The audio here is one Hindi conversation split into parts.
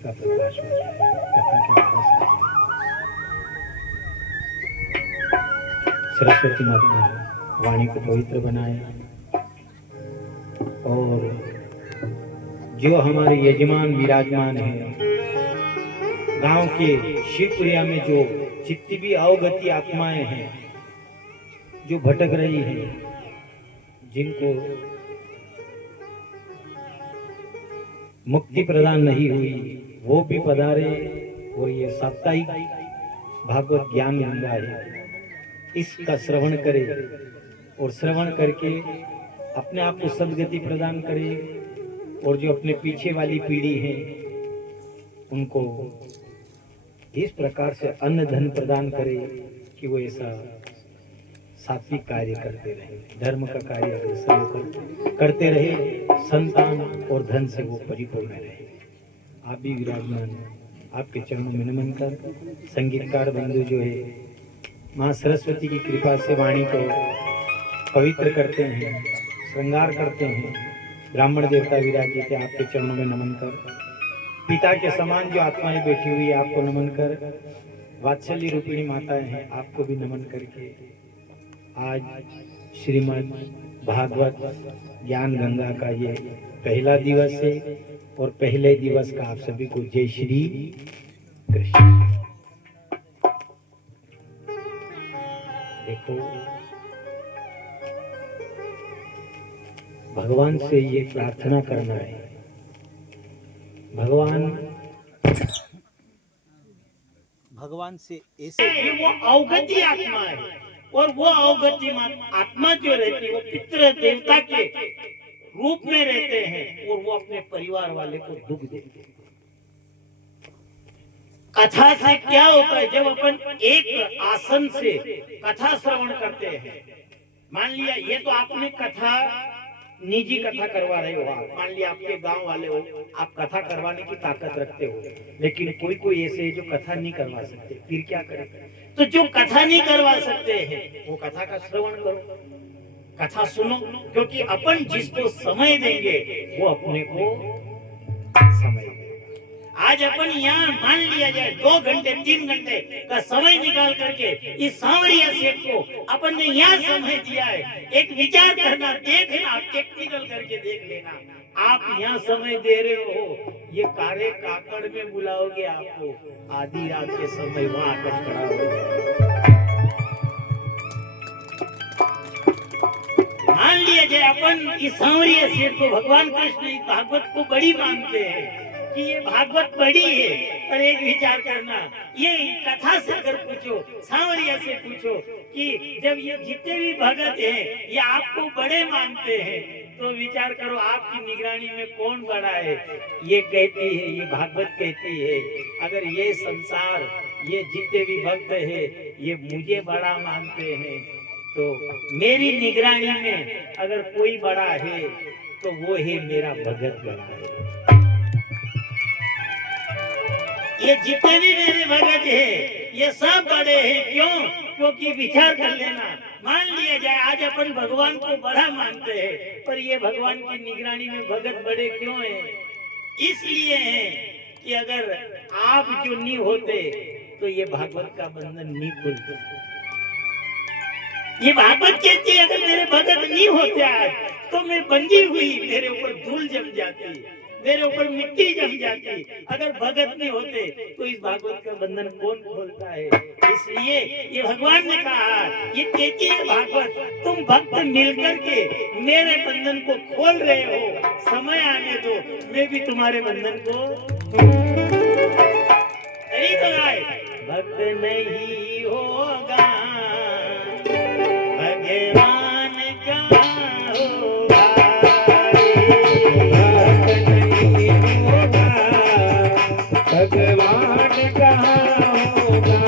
का प्रकाश हो जाए, कथा के रस आ जाए। सरस्वती माता ने वाणी को पवित्र बनाया और जो हमारे यजमान विराजमान है गांव के शिवपुरिया में, जो जितनी भी अवगति आत्माएं हैं जो भटक रही हैं, जिनको मुक्ति प्रदान नहीं हुई, वो भी पधारे और ये साप्ताहिक भागवत ज्ञान गंगा है, इसका श्रवण करे और श्रवण करके अपने आप को सद्गति प्रदान करे और जो अपने पीछे वाली पीढ़ी है उनको इस प्रकार से अन्न धन प्रदान करे कि वो ऐसा सात्विक कार्य करते रहे, धर्म का कार्य अगर करते रहे, संतान और धन से वो परिपूर्ण रहे। आप भी विराजमान, आपके चरणों में नमन कर संगीतकार बंधु जो है माँ सरस्वती की कृपा से वाणी को पवित्र करते हैं, श्रृंगार करते हैं। ब्राह्मण देवता विराजित है, आपके चरणों में नमन कर, पिता के समान जो आत्माएं बैठी हुई है आपको नमन कर, वात्सल्य रूपिणी माताएं हैं आपको भी नमन करके आज श्रीमद् भागवत ज्ञान गंगा का ये पहला दिवस है और पहले दिवस का आप सभी को जय श्री कृष्ण। देखो भगवान से ये प्रार्थना करना है, भगवान से ऐसे वो अवगति आत्मा है और वो अवगति आत्मा जो रहती है वो पितृ देवता के रूप में रहते हैं और वो अपने परिवार वाले को दुख देते हैं। कथा से क्या होता है, जब अपन एक आसन से कथा श्रवण करते हैं, मान लिया ये तो आपने कथा निजी कथा करवा रहे हो, आप मान लिया आपके गांव वाले हो, आप कथा करवाने की ताकत रखते हो, लेकिन कोई कोई ऐसे है जो कथा नहीं करवा सकते, फिर क्या करें? तो जो कथा नहीं करवा सकते हैं वो कथा का श्रवण करो, कथा सुनो, क्योंकि अपन जिसको समय देंगे वो अपने को समय देगा। आज अपन यहाँ मान लिया जाए 2 घंटे 3 घंटे का समय निकाल करके इस सांवरिया सेठ को अपन ने यहाँ समय दिया है, एक विचार करना, देखना, टेक्निकल करके देख लेना, आप यहाँ समय दे रहे हो, ये कारे काकड़ में बुलाओगे आपको, आधी रात के समय वहां आकर खड़ा हो। मान लिया जाए अपन इस सांवरिया सेठ को, भगवान कृष्ण इस भागवत को बड़ी मानते हैं कि ये भागवत बड़ी है, पर एक विचार करना, ये कथा से अगर पूछो, सांवरिया से पूछो कि जब ये जितने भी भगत हैं ये आपको बड़े मानते हैं, तो विचार करो आपकी निगरानी में कौन बड़ा है? ये कहती है, ये भागवत कहती है, अगर ये संसार, ये जितने भी भक्त है ये मुझे बड़ा मानते हैं, तो मेरी निगरानी में अगर कोई बड़ा है तो वो है मेरा भगत बड़ा है। ये जितने भी मेरे भगत हैं ये सब बड़े हैं, क्यों? क्योंकि विचार कर लेना, मान लिया जाए आज अपन भगवान को बड़ा मानते हैं, पर ये भगवान की निगरानी में भगत बड़े क्यों हैं? इसलिए हैं कि अगर आप जो नहीं होते तो ये भागवत का बंधन नहीं खुलता। ये भागवत कहती है अगर मेरे भगत नहीं होते आज तो मैं बंधी हुई, मेरे ऊपर धूल जम जाती, मेरे ऊपर मिट्टी जम जाती। अगर भगत नहीं होते तो इस भागवत का बंधन कौन खोलता है? इसलिए ये भगवान ने कहा, ये कहती है भागवत, तुम भक्त मिलकर के मेरे बंधन को खोल रहे हो, समय आने दो मैं भी तुम्हारे बंधन को नहीं तो गाए। भक्त नहीं होगा भगवान का होगा, भगवान का होगा,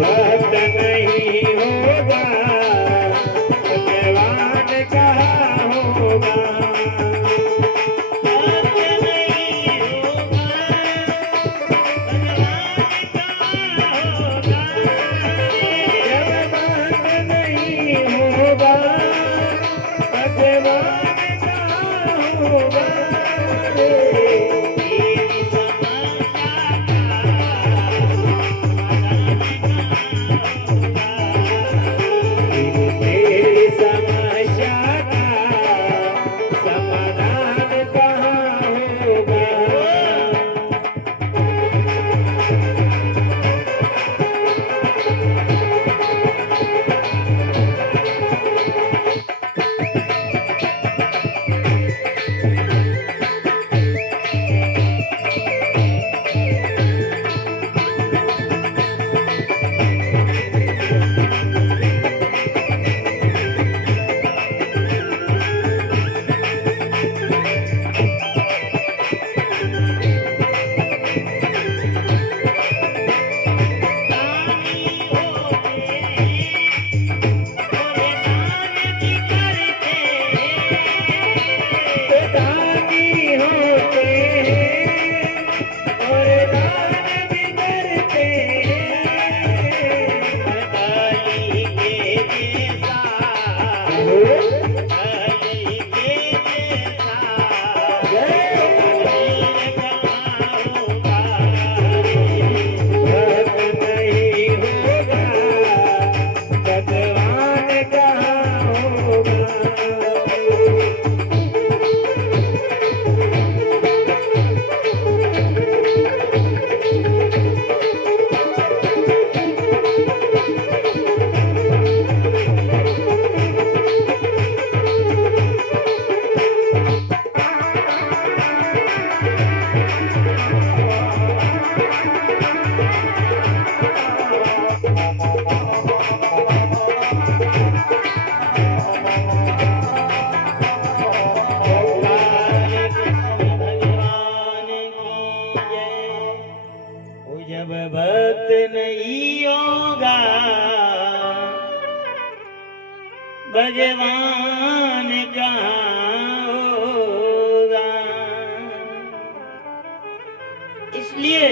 भक्त नहीं होगा भगवान का होगा। भगवान कहाँ होगा। इसलिए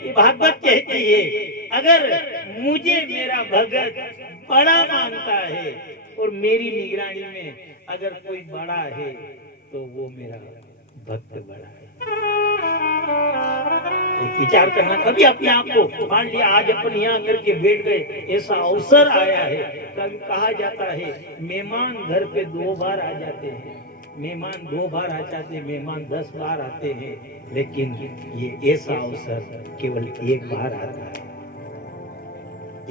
ये भागवत कहती है, अगर मुझे मेरा भगत बड़ा मानता है और मेरी निगरानी में अगर कोई बड़ा है तो वो मेरा भक्त बड़ा है। एक विचार करना कभी अपने आप को, मान लिया आज अपन यहाँ करके बैठ गए, ऐसा अवसर आया है। कभी कहा जाता है मेहमान घर पे 2 बार आ जाते हैं, मेहमान 2 बार आ जाते हैं, मेहमान 10 बार आते हैं, लेकिन ये ऐसा अवसर केवल 1 बार आता है।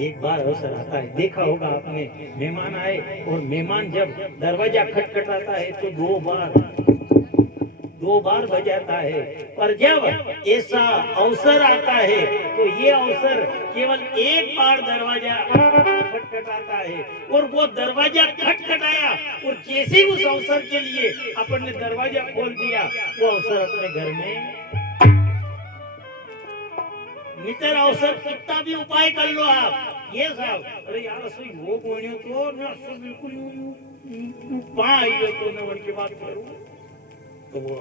1 बार अवसर आता है। देखा होगा आपने, मेहमान आए और मेहमान जब दरवाजा खटखटाता है तो 2 बार बजाता है, पर जब ऐसा अवसर आता है तो ये अवसर केवल 1 बार दरवाजा खटखटाता है। और वो दरवाजा खटखटाया और जैसे उस अवसर के लिए अपन ने दरवाजा खोल दिया, वो अवसर अपने घर में मित्र अवसर कितना भी उपाय कर लो आप, ये साहब अरे यार असो वो बोलियो तो ना असो बिल्कुल वहां आइयो तो ना उनकी बात करूं, तो वो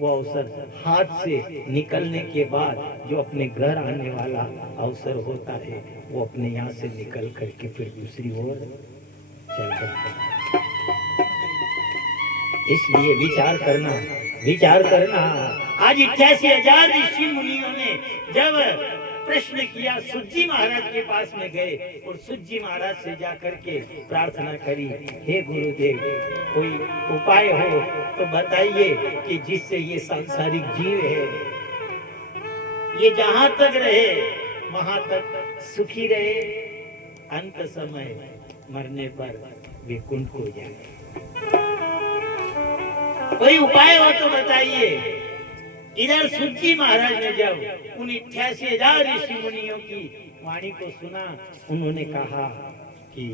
अवसर हाथ से निकलने के बाद जो अपने घर आने वाला अवसर होता है, वो अपने यहाँ से निकल करके फिर दूसरी ओर चल जाता है। इसलिए विचार करना। आज 88,000 ऋषि मुनियों ने जब प्रश्न किया, सुज्जी महाराज के पास में गए और सुज्जी महाराज से जाकर के प्रार्थना करी, हे गुरुदेव कोई उपाय हो तो बताइए कि जिससे ये सांसारिक जीव है ये जहां तक रहे वहां तक सुखी रहे, अंत समय मरने पर वैकुंठ हो जाए। कोई उपाय हो तो बताइए। इधर सुज्जी महाराज ने जब उन 88,000 ऋषि मुनियों की वाणी को सुना, उन्होंने कहा कि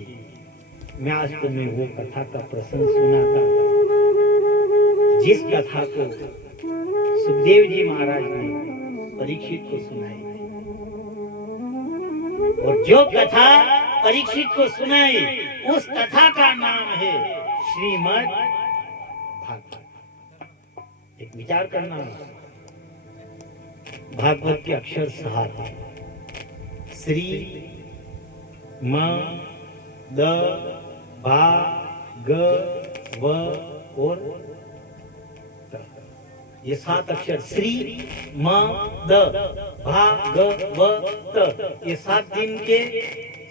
मैं आज तुम्हें वो कथा का प्रसंग सुनाता, जिस कथा को सुखदेव जी महाराज ने परीक्षित को सुनाई, और जो कथा परीक्षित को सुनाई उस कथा का नाम है श्रीमद् भागवत। एक विचार करना, भागवत के अक्षर 7 श्री म द भा ग व और त, ये 7 अक्षर श्री म द भा ग व त, ये 7 दिन के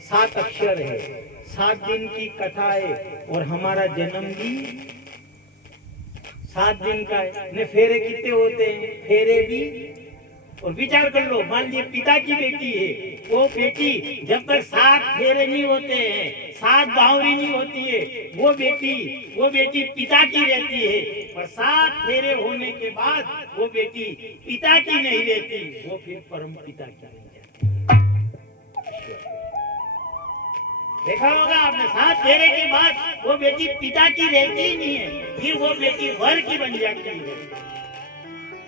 7 अक्षर है, 7 दिन की कथा है। और हमारा जन्म भी 7 दिन का है। ने फेरे कितने होते हैं, फेरे भी। और विचार कर लो, मान लीजिए पिता की बेटी है, वो बेटी जब तक 7 फेरे नहीं होते हैं, 7 बावरी नहीं होती है, वो बेटी पिता की रहती है। और 7 फेरे होने के बाद वो बेटी पिता की नहीं रहती, वो फिर परम पिता की नहीं जाती। देखा होगा आपने, 7 फेरे के बाद वो बेटी पिता की रहती ही नहीं है, फिर वो बेटी वर की बन जाती है,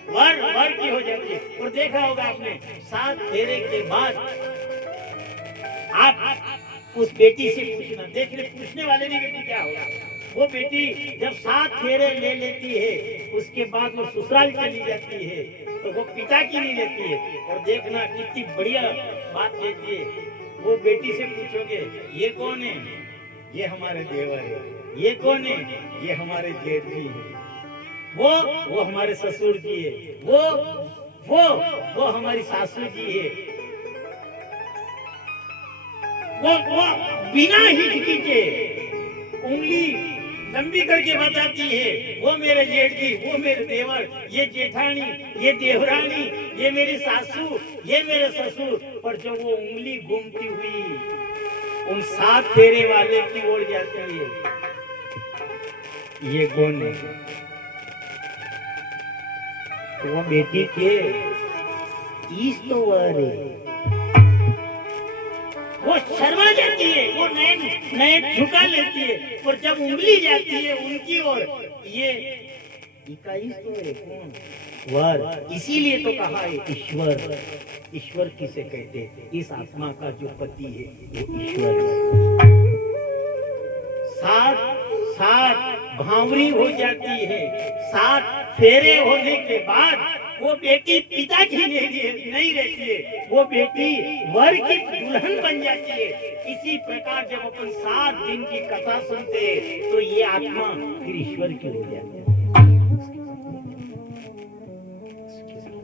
वर की हो जाती है। और देखा होगा आपने, 7 फेरे के बाद आप उस बेटी से पूछना, देख ले पूछने वाले की बेटी क्या होगा। वो बेटी जब 7 फेरे ले लेती है, उसके बाद वो ससुराल चली जाती है, तो वो पिता की नहीं रहती है। और देखना कितनी बढ़िया बात कहती है, वो बेटी से पूछोगे ये कौन है, ये हमारे देवर है। ये कौन है, ये हमारे जेठ जी है। वो हमारे ससुर जी है। वो हमारी सासू जी है। वो बिना हिचकी के उंगली लंबी करके बताती है, वो मेरे जेठ जी, वो मेरे देवर, ये जेठानी, ये देवरानी, ये मेरी सासू, ये मेरे ससुर। पर जब वो उंगली घूमती हुई उन 7 फेरे वाले की ओर जाती है, ये कौन है, तो वो बेटी के ईश्वर वो शर्मा जाती है, वो नयन झुका लेती है। और जब उंगली जाती है उनकी ओर, ये कौन, वर। इसीलिए तो कहा है ईश्वर। ईश्वर किसे कहते हैं, इस आत्मा का जो पति है वो ईश्वर है। सात सात भावरी हो जाती है। 7 फेरे होने के बाद वो बेटी पिता की नहीं रहती है, वो बेटी वर की दुल्हन बन जाती है। इसी प्रकार जब अपन 7 दिन की कथा सुनते हैं तो ये आत्मा फिर ईश्वर की हो जाती है,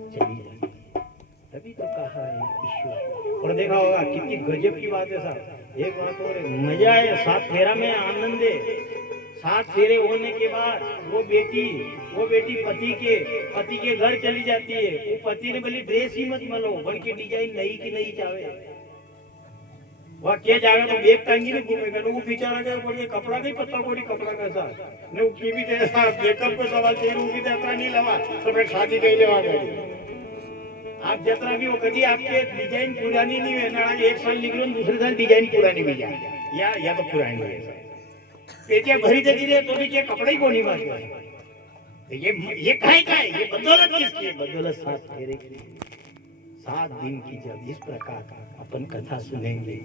चली जाती है। तभी तो कहा है ईश्वर। और देखा होगा कितनी गजब की बात है साहब, एक बात और मजा है, 7 फेरा में आनंद है। 7 फेरे होने के बाद वो बेटी पति के घर चली जाती है। वो पति ने बोली ड्रेस ही मत मलो, बन के डिजाइन नई की नई चावे, वह क्या जाएगा तो बेग टांगी नहीं घूमेगा। वो बेचारा क्या बोलिए कपड़ा नहीं पता बोली कपड़ा कैसा ने वो की भी दे मेकअप पे सवाल दे रू भी देता नहीं लवा तो मैं शादी कही लेवा गई। आप जितना भी वो कभी आपके डिजाइन पुरानी नहीं है ना, 1 साल निकलो दूसरे साल डिजाइन पुरानी भी जाए या तो पुरानी है पेटिया भरी जगी रहे तो भी क्या कपड़ा ही को नहीं मार ये काहे का है, ये बदौलत किसकी है? बदौलत 7 फेरे की, 7 दिन की। जब इस प्रकार का अपन कथा सुनेंगे,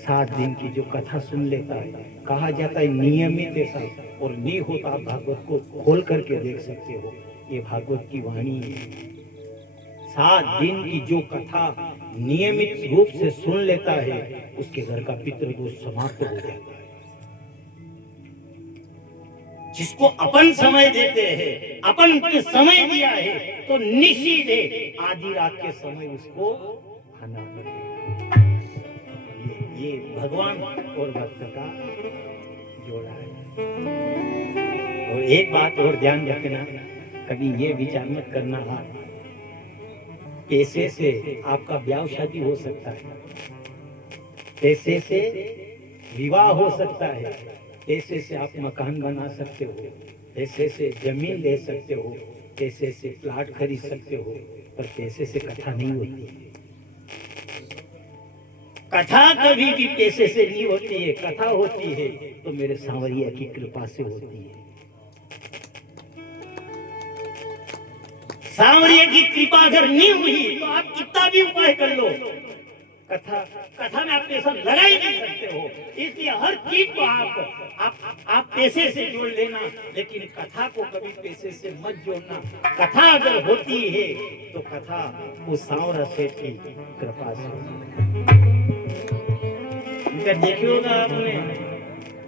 7 दिन की जो कथा सुन लेता है, कहा जाता है नियमित ऐसा और नहीं होता। आप भागवत को खोल करके देख सकते हो, ये भागवत की वाणी है। 7 दिन की जो कथा नियमित रूप से सुन लेता है उसके घर का पितृदोष समाप्त हो जाता है। जिसको अपन समय देते हैं, अपन को समय दिया है तो निश्चित है आधी रात के समय उसको आना पड़ेगा। ये भगवान और भक्त का जोड़ा है। और एक बात और ध्यान रखना, कभी ये विचार मत करना पैसे से आपका ब्याह शादी हो सकता है, पैसे से विवाह हो सकता है, पैसे से आप मकान बना सकते हो, पैसे से जमीन ले सकते हो, पैसे से प्लाट खरीद सकते हो, पर पैसे से कथा नहीं होती। कथा कभी भी पैसे से नहीं होती है। कथा होती है तो मेरे सांवरिया की कृपा से होती है। सांवरिया की कृपा अगर नहीं हुई तो आप कितना भी उपाय कर लो, कथा में आप पैसा लगा ही नहीं सकते हो। इसलिए हर चीज को आप पैसे से जोड़ लेना, लेकिन कथा को कभी पैसे से मत जोड़ना। कथा अगर होती है तो कथा वो सांवरा सेठ की कृपा से। उनका देखिए होगा आपने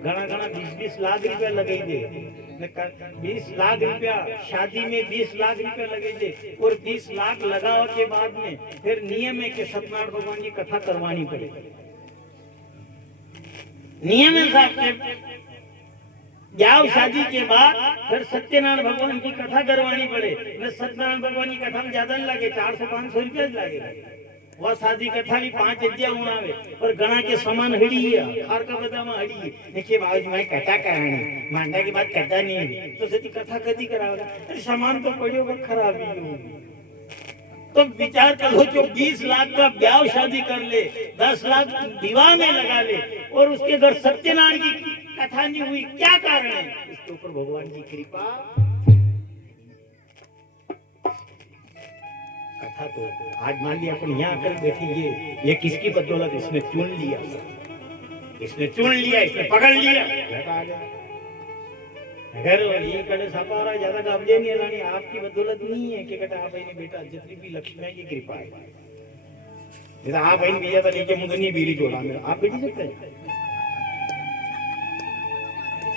घना 20-20 लाख रुपया लगे थे, 20 लाख रुपया शादी में 20 लाख रुपया लगे थे। और 20 लाख लगाओ के बाद में फिर नियम है कि सत्यनारायण भगवान की कथा करवानी पड़ेगी। नियम है साहब, ब्याह शादी के बाद फिर सत्यनारायण भगवान की कथा करवानी पड़े। सत्यनारायण भगवान की कथा में ज्यादा नहीं लगे, 400-500 रुपया लगेगा। वह शादी कथा भी 5 अध्याय उड़ावे पर गणा के समान हड़ी है, हर का बदामा हड़ी है। देखिए बाबूजी मैं कथा करानी मांडा की बात कथा नहीं है तो सती कथा कदी करावेगा, अरे सामान तो पड़ियो वो खराब ही हो। तो विचार करो जो 20 लाख का ब्याह शादी कर ले, 10 लाख विवाह में लगा ले और उसके घर सत्यनारायण की कथा नहीं हुई, क्या कारण है? इसके ऊपर भगवान की कृपा। कथा तो आज मान लिया अपन यहाँ आकर बैठी, ये किसकी बदौलत? इसने चुन लिया, इसने पकड़ लिया। अगर ये कड़े सपारा ज्यादा कब्जे नहीं लानी, आपकी बदौलत नहीं है कि कटा आप बेटा जितनी भी लक्ष्मी की कृपा है। जैसे आप बहन भैया तो नीचे मुंगनी बीरी जोड़ा में आप बैठी सकते हैं।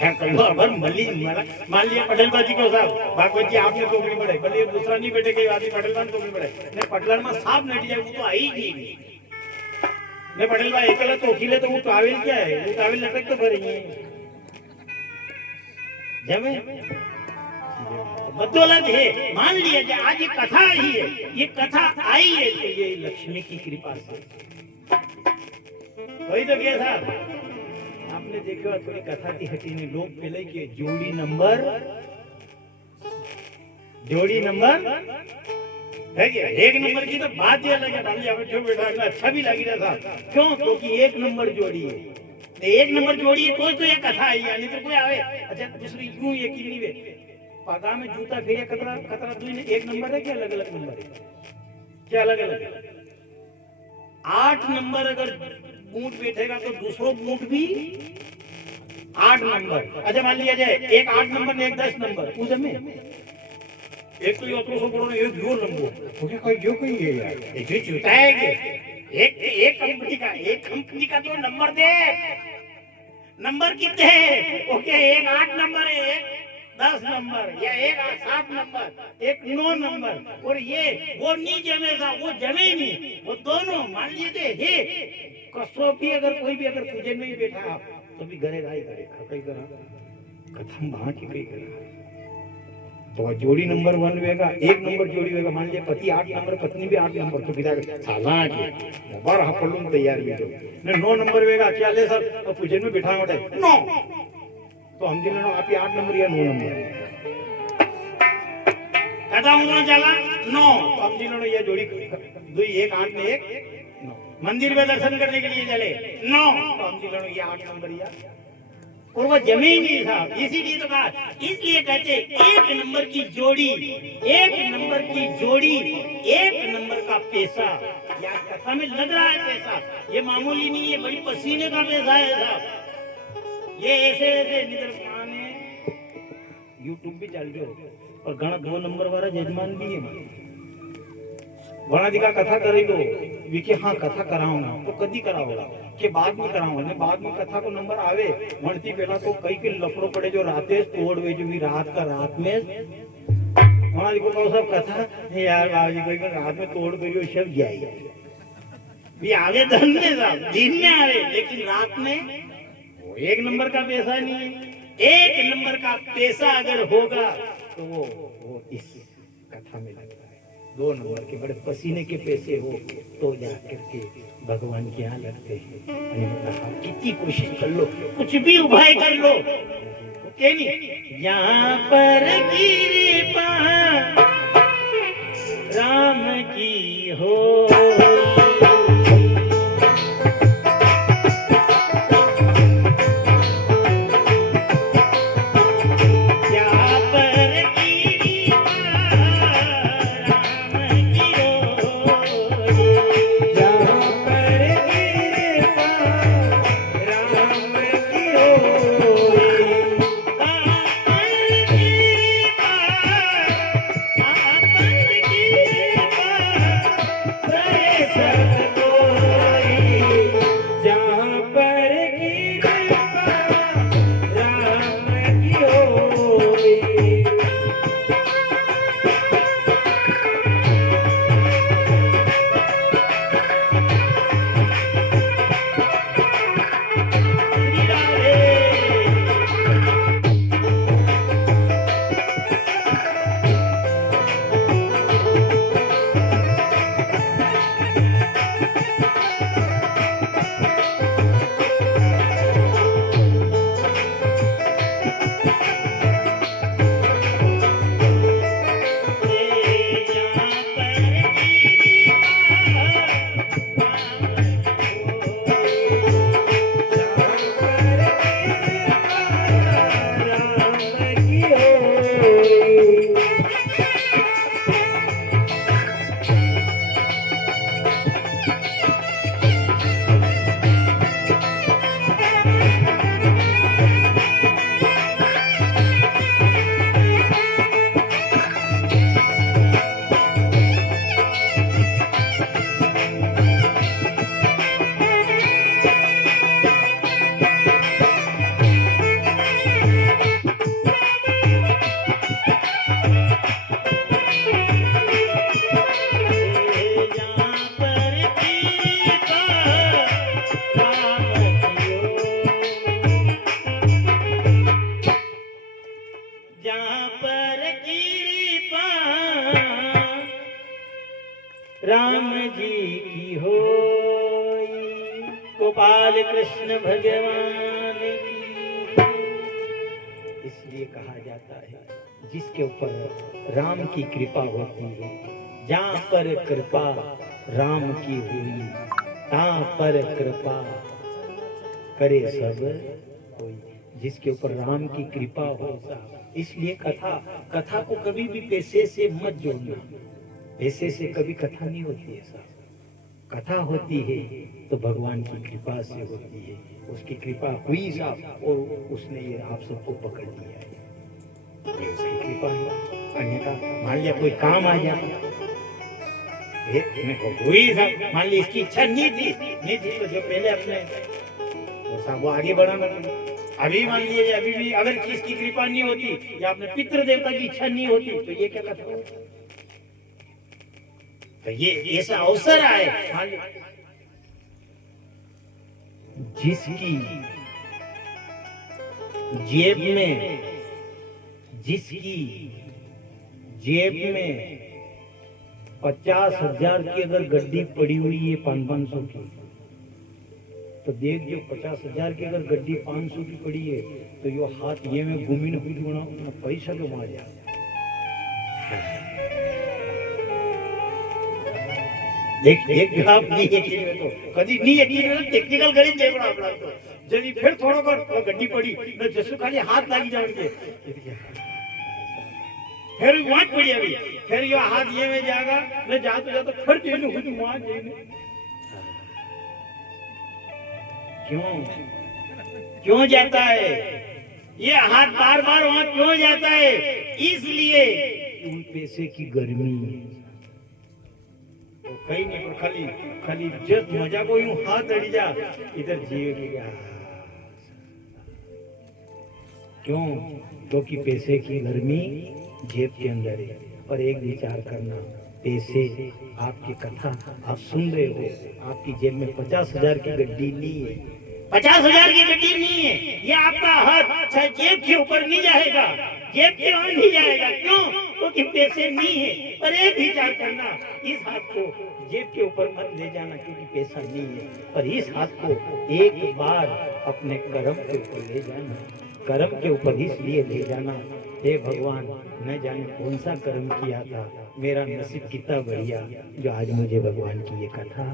मान लिया पटेल बाजी को साहब भागवत जी आपने टोकरी बढ़े, भले दूसरा नहीं बैठे कई आदमी पटेल बान टोकरी बढ़े पटलर में साफ नट जाए वो तो आई ही नहीं। मैं पटेल भाई एकला तो खिले तो वो टावेल क्या है, वो टावेल लटक तो भर रही है जमे बदौलत है। मान लिया कि आज ये कथा आई है, ये कथा आई है तो ये लक्ष्मी की कृपा से। वही तो क्या साहब आपने देखा थोड़ी कथा की हटी में लोग पहले के जोड़ी नंबर है क्या? 1 नंबर की तो बात ये अलग है, डालिया बैठो बैठा अच्छा भी लगी रहा था। क्यों? क्योंकि 1 नंबर जोड़ी है, तो 1 नंबर जोड़ी है तो ये कथा आई है, नहीं तो कोई आवे। अच्छा दूसरी यूं यकीन नहीं है पगा में जूता फिर कतरा 1 नंबर है क्या? अलग अलग नंबर है क्या? अलग अलग 8 नंबर अगर बूट बैठेगा तो दूसरों बूट भी 8 नंबर। अच्छा मान लिया जाए एक 8 नंबर ने एक 10 नंबर उधर में एक तो ये अतरो सो करो एक यो नंबर ओके कोई जो कोई है यार ये जो चूता है कि एक कंपनी का तो नंबर दे। नंबर कितने हैं? ओके एक 8 नंबर है, एक 10 नंबर या एक 7 नंबर, एक 9 नंबर और ये वो नहीं जमेगा, वो जमे ही नहीं, वो दोनों मान लीजिए हे कसो भी अगर कोई भी अगर पूजे में ही बैठा तो भी घरे राई करे कई करा कथम वहां की कई करा तो जोड़ी नंबर 1 वेगा एक नंबर जोड़ी वेगा मान लीजिए पति 8 नंबर पत्नी भी 8 नंबर तो पिता साला के बार हपलूम तैयार भी ने 9 नंबर वेगा क्या ले सर तो पूजन में बिठा मोटे 9 तो हम दिन नो आप 8 नंबर या 9 नंबर कदा होना चला 9 तो हम दिन नो ये जोड़ी दो एक 8 में एक 9 मंदिर में दर्शन करने के लिए चले 9 तो हम दिन नो ये 8 नंबर या और वो जमीन ही था इसीलिए तो कहा इसलिए कहते एक नंबर की जोड़ी एक नंबर की जोड़ी एक नंबर का पैसा या कथा में लग रहा है पैसा ये मामूली नहीं है बड़ी पसीने का पैसा है साहब ये ऐसे ऐसे निधर माने यूट्यूब भी चल रहे हो और घना 2 नंबर वाला जजमान भी है घना दिखा कथा करेगो विके हाँ कथा कराऊंगा तो कदी कराऊंगा के बाद में कराऊंगा ने बाद में कथा को नंबर आवे म्हणती पहला तो कई के लफड़ो पड़े जो राते तोड़ वे जो भी रात का रात में हमारी को सब कथा यार बाबूजी कोई रात में तोड़ करियो सब जाए भी आवे धन में साहब दिन में आवे लेकिन रात में वो एक नंबर का पैसा नहीं है एक नंबर का पैसा अगर होगा तो वो इस कथा में लगता है 2 नंबर के बड़े पसीने के पैसे हो तो जाकर के भगवान के यहाँ लगते हैं कितनी कोशिश कर लो कुछ भी उपाय कर लो ओके नहीं यहाँ पर कृपा राम की हो राम जी की हो गोपाल कृष्ण भगवान की। इसलिए कहा जाता है जिसके ऊपर राम की कृपा होती है, जहाँ पर कृपा राम की हुई तहाँ पर कृपा करे सब कोई। जिसके ऊपर राम की कृपा हो साहब। इसलिए कथा को कभी भी पैसे से मत जोड़ना, पैसे से कभी कथा नहीं होती है साहब। कथा होती है तो भगवान की कृपा से होती है। उसकी कृपा हुई साहब और उसने ये आप सबको पकड़ लिया है, ये उसकी कृपा है। अन्यथा मान लिया कोई काम आ जाता, हुई साहब, मान ली इसकी इच्छा नहीं थी तो जो पहले अपने वो साहब वो आगे बढ़ाना था। अभी मान लीजिए अभी भी अगर किसकी कृपा नहीं होती या अपने पितृ देवता की इच्छा नहीं होती तो ये क्या कथा होती? तो ये ऐसा अवसर आए जिसकी जेब में 50,000 की अगर गड्डी पड़ी हुई है 500 की, तो देख जो 50,000 की अगर गड्डी 500 की पड़ी है तो यो हाथ ये में घूमी न कुछ बना पैसा तो मार जा। देख आप नहीं यकीन में तो कभी नहीं यकीन में टेक्निकल गरीब नहीं बड़ा अपना तो जल्दी फिर थोड़ा कर गड्डी पड़ी न जसु खाली हाथ लगी जाएंगे फिर वहां पड़ी अभी फिर यो हाथ ये में जाएगा न जाते जाते फिर जेनु कुछ मार जेनु। क्यों जाता है ये हाथ बार बार वहां क्यों जाता है? इसलिए उन पैसे की गर्मी है तो कहीं नहीं पर खाली जब मजा को यूं हाथ अड़ी जा इधर जिएगा। क्योंकि पैसे की गर्मी जेब के अंदर है। पर एक विचार करना, पैसे आपकी कथा आप सुन रहे हो, आपकी जेब में 50,000 की गड्डी नहीं है, 50,000 की गड्डी नहीं है, ये आपका हाथ जेब के ऊपर नहीं जाएगा, जेब के अंदर नहीं जाएगा। क्यों? क्योंकि पैसे नहीं है। पर एक विचार करना, इस हाथ को जेब के ऊपर मत ले जाना क्योंकि पैसा नहीं है, पर इस हाथ को एक बार अपने कर्म के ऊपर ले जाना। कर्म के ऊपर इसलिए ले जाना, हे भगवान न जाने कौन सा कर्म किया था, मेरा नसीब कितना बढ़िया जो आज मुझे भगवान की ये कथा।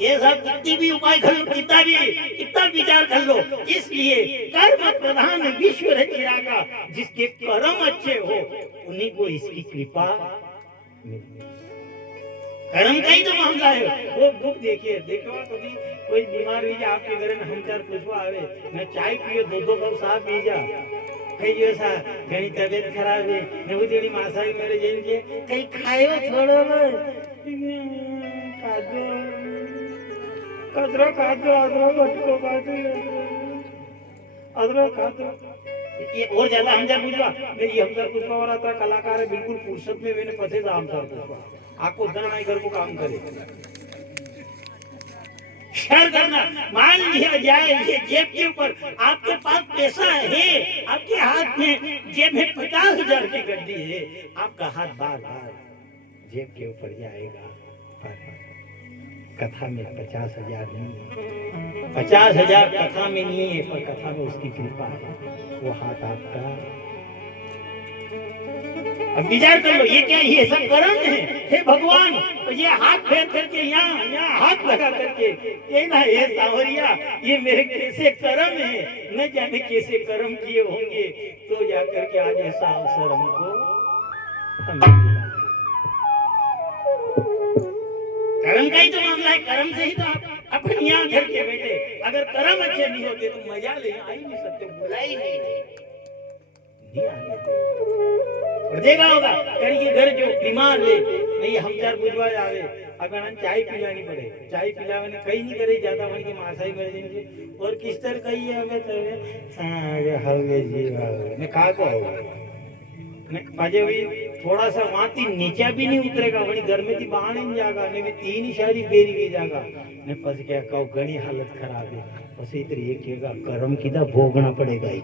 ये सब कितनी भी उपाय कर लो, कितना विचार कर लो, इसलिए कर्म प्रधान विश्व रचिया का, जिसके कर्म अच्छे हो उन्हीं को इसकी कृपा मिलती। कर्म का ही तो मामला है। वो बुक देखिए, देखो कभी कोई बीमार हुई जा आपके घर में हम चार पूछवा आवे मैं चाय पियो 2-2 कप साहब पी जा कई जो सा घणी तबियत खराब है ने वो जेडी मासाई मेरे जेल के कई खायो छोड़ो काजो अदरक बटको ये और ज्यादा हम जब पूछवा मेरी हम सर पूछवा हो रहा था कलाकार है बिल्कुल फुर्सत में मैंने फंसे था हम सर पूछवा आपको दाना ही घर को काम करे शेयर करना। मान लिया जाए ये जेब के ऊपर आपके पास पैसा है, आपके हाथ में जेब में 50,000 की गड्डी है, आपका हाथ बार बार जेब के ऊपर जाएगा, पर कथा में 50,000 नहीं है, 50,000 कथा में नहीं है, पर कथा में उसकी कृपा है, वो हाथ आपका। अब विचार कर लो ये क्या ये सब कर्म है? हे भगवान तो ये हाथ फेर करके यहाँ हाथ लगा करके ये ना ये सावरिया ये मेरे कैसे कर्म है, न जाने कैसे कर्म किए होंगे तो जाकर के आज ऐसा अवसर हमको कर्म का ही तो मामला है। कर्म से ही तो आप अपने यहाँ घर के बैठे, अगर कर्म अच्छे नहीं होते तो मजा ले आ ही नहीं सकते, बुला ही नहीं आने और देखा होगा कहीं के घर जो बीमार है नहीं हम चार बुझवा जावे अगर हम चाय पिलानी पड़े, चाय पिलावे ने कहीं नहीं करे ज्यादा मन की मासाई मर जाएंगे और किस तरह कही है हमें तो हवे जी ने कहा को ने पाजे भी थोड़ा सा माती नीचे भी नहीं उतरेगा वही घर में थी बाहर नहीं जाएगा ने भी 3 शहरी बेरी की जाएगा ने पस क्या कहू घनी हालत खराब है बस इतनी एक जगह कर्म कीधा भोगना पड़ेगा ही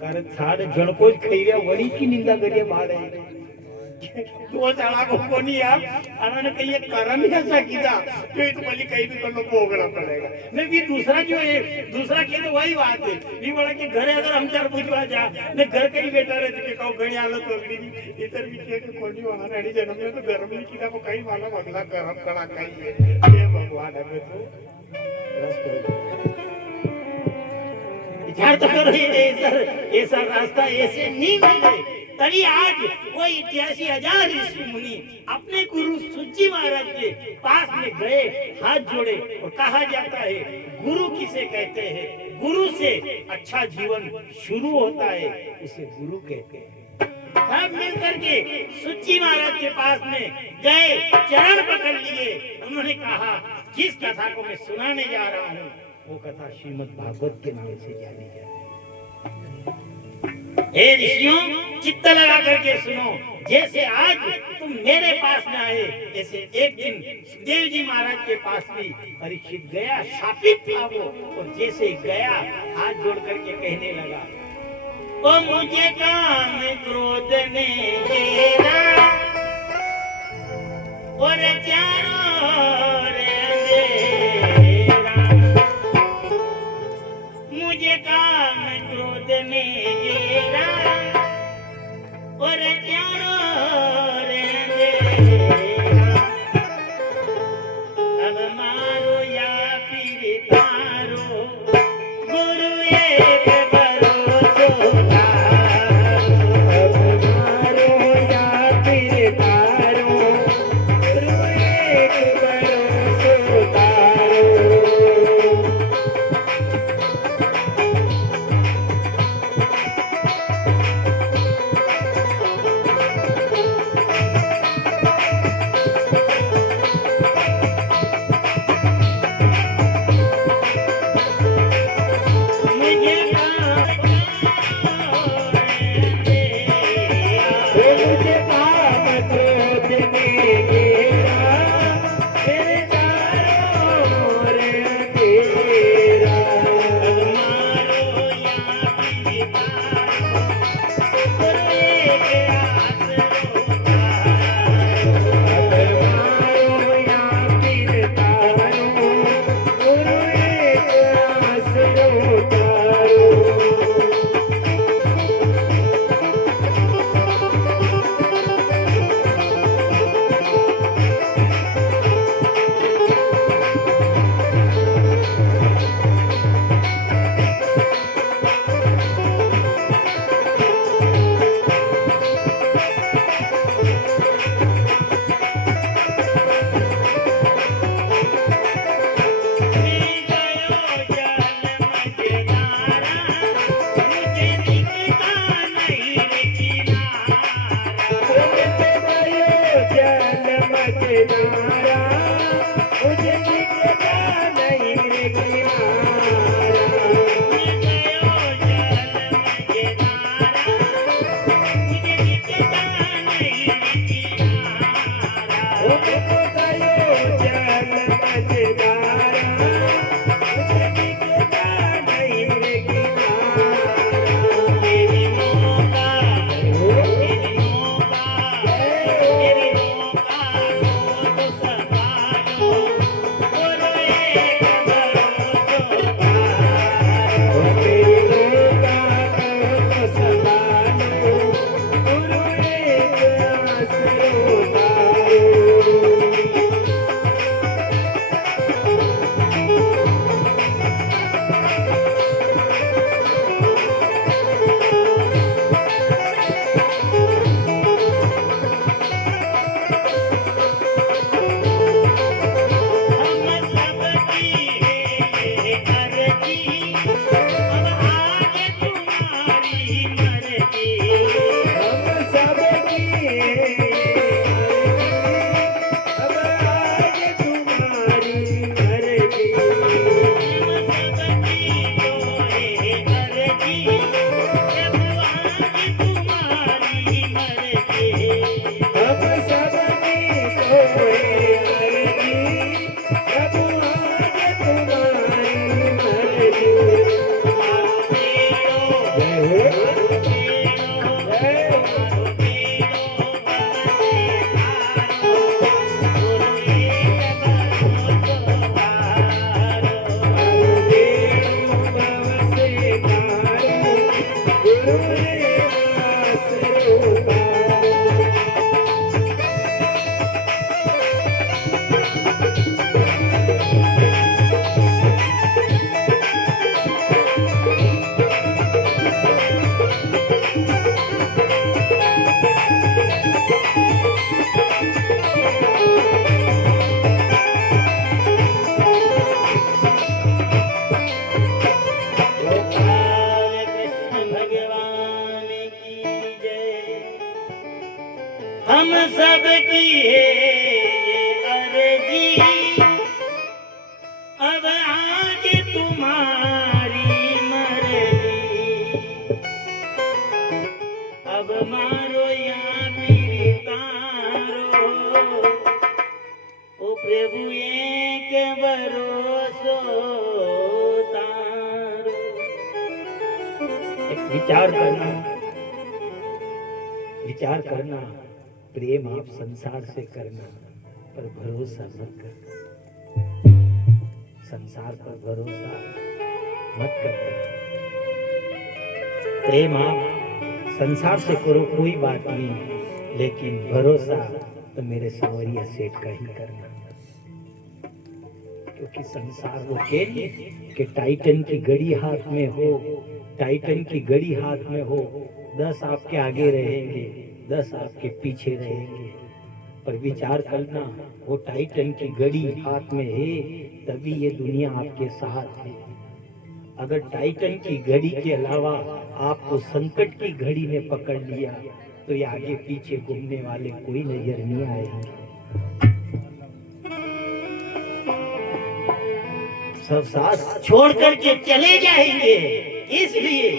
कारण सारे जन को खाई रहा वही की निंदा करिए बाहर है तो साला को कोनी यार अनाने कहीं कर्म ही ऐसा कीधा तो ये तो भली कहीं भी करना भोगना पड़ेगा। नहीं भी दूसरा जो है दूसरा के तो वही बात है ये बोला कि घरे अगर हम चार बुझवा जा ने घर कहीं बैठा रहे थे कहूं घणी हालत हो गई इधर भी के कोनी वहां नडी जन्म में तो घर में कीधा को कहीं वाला अगला कर्म करा कहीं है ये भगवान है तो विचार तो करो ऐसा रास्ता ऐसे नहीं मिले तभी आज वो 88,000 ऋषि मुनि अपने गुरु सूची महाराज के पास में गए, हाथ जोड़े और कहा जाता है गुरु किसे कहते हैं, गुरु से अच्छा जीवन शुरू होता है, उसे गुरु कहते हैं। सब मिलकर के सूची महाराज के पास में गए, चरण पकड़ लिए। उन्होंने कहा जिस कथा को मैं सुनाने जा रहा हूँ वो कथा श्रीमद् भागवत के नाम से जानी जाती है। हे ऋषियों, चित्त लगा करके सुनो। जैसे आज तुम मेरे पास में आए, ऐसे एक दिन सुखदेव जी महाराज के पास भी परीक्षित गया, शापित था वो, और जैसे गया हाथ जोड़ करके कहने लगा, ओ मुझे काम क्रोध ने घेरा और चारों रे अंधेरा, मुझे काम क्रोध ने घेरा और चारों रे अंधेरा, अब मारो या फिर तारो, गुरु एक भरोसो तारो, अब मारो या फिर तारो, गुरु एक कुएं के भरोसो तारो। एक विचार करना, प्रेम आप संसार से करना, पर भरोसा मत करना। संसार पर भरोसा मत करना। प्रेम आप संसार से करो कोई बात नहीं, लेकिन भरोसा तो मेरे सांवरिया सेठ का ही करना। क्योंकि संसार वो खेल कि टाइटन की घड़ी हाथ में हो, टाइटन की घड़ी हाथ में हो, 10 आपके आगे रहेंगे, 10 आपके पीछे रहेंगे, पर विचार करना वो टाइटन की घड़ी हाथ में है तभी ये दुनिया आपके साथ है। अगर टाइटन की घड़ी के अलावा आपको संकट की घड़ी ने पकड़ लिया तो ये आगे पीछे घूमने वाले कोई नजर नहीं आएंगे। सब साथ छोड़ करके चले जाएंगे। इसलिए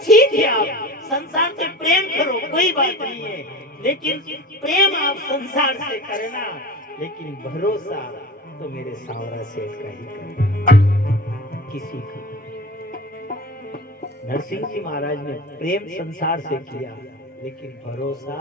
ठीक है, आप संसार से प्रेम करो, कोई बात नहीं है, लेकिन प्रेम आप संसार से करना, लेकिन भरोसा तो मेरे सावरा सेठ का ही करना। किसी का नरसिंह जी महाराज ने प्रेम संसार से किया, लेकिन भरोसा